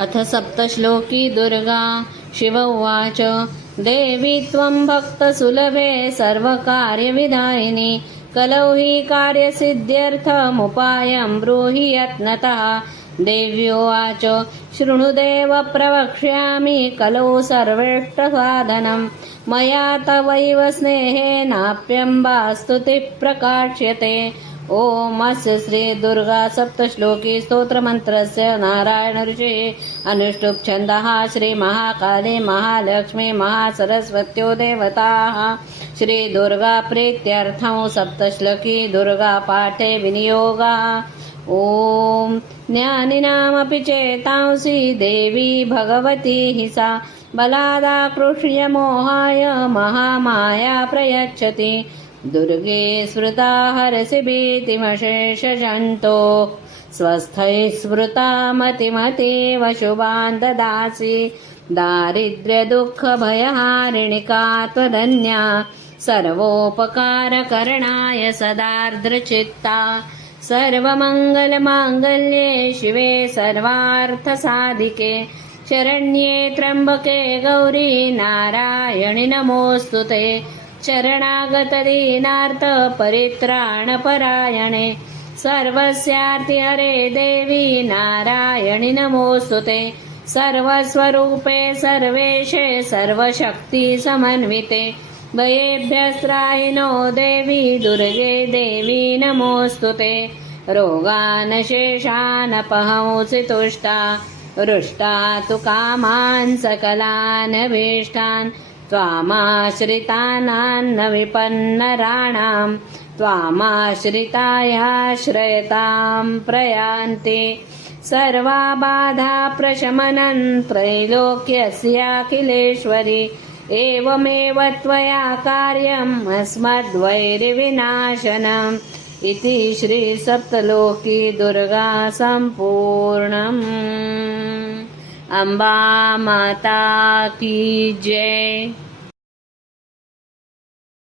अथ सप्तश्लोकी दुर्गा। शिव उवाच देवी त्वं भक्तसुलभे सर्वकार्यविधायिनि। कलौ हि कार्यसिद्ध्यर्थमुपायं ब्रूहि यत्नतः। देव्योवाच शृणुदेव प्रवक्ष्यामि कलौ सर्वेष्टसाधनं। मया तवैव स्नेहेनाप्यम्बा स्तुतिः प्रकाश्यते ॐ अस्य श्रीदुर्गा सप्तश्लोकी ऋषिः। अनुष्टुप् छन्दः श्रीमहाकाली महालक्ष्मी महासरस्वत्यो देवताः श्रीदुर्गा प्रीत्यर्थं सप्तश्लोकी दुर्गा पाठे विनियोगः। ॐ ज्ञानिनामपि चेतांसि देवी भगवती हि सा। बलादाकृष्य मोहाय महामाया प्रयच्छति। दुर्गे स्मृता हरसि भीतिमशेषजन्तो। स्वस्थैः स्मृता मतिमतीव शुभान् ददासि दारिद्र्यदुःखभयहारिणिका त्वदन्या सर्वोपकारकरणाय सदार्द्रचित्ता। सर्वमङ्गलमाङ्गल्ये शिवे सर्वार्थसाधिके। शरण्ये त्र्यम्बके गौरी नारायणि नमोऽस्तु ते शरणागतदीनार्थ परित्राणपरायणे सर्वस्यार्ति हरे देवी नारायणि नमोऽस्तु ते सर्वस्वरूपे सर्वेशे सर्वशक्तिसमन्विते भयेभ्यस्त्रायिनो देवी दुर्गे देवी नमोऽस्तु ते रोगानशेषानपहंसि तुष्टा रुष्टा तु कामान् सकलानभीष्टान् त्वामाश्रितानान्न विपन्नराणां त्वामाश्रितायाश्रयतां प्रयान्ति सर्वा बाधा प्रशमनं त्रैलोक्यस्याखिलेश्वरि एवमेव त्वया कार्यम् अस्मद्वैरिविनाशनम् इति श्रीसप्तलोकी दुर्गा सम्पूर्णम् अंबा माता की जय।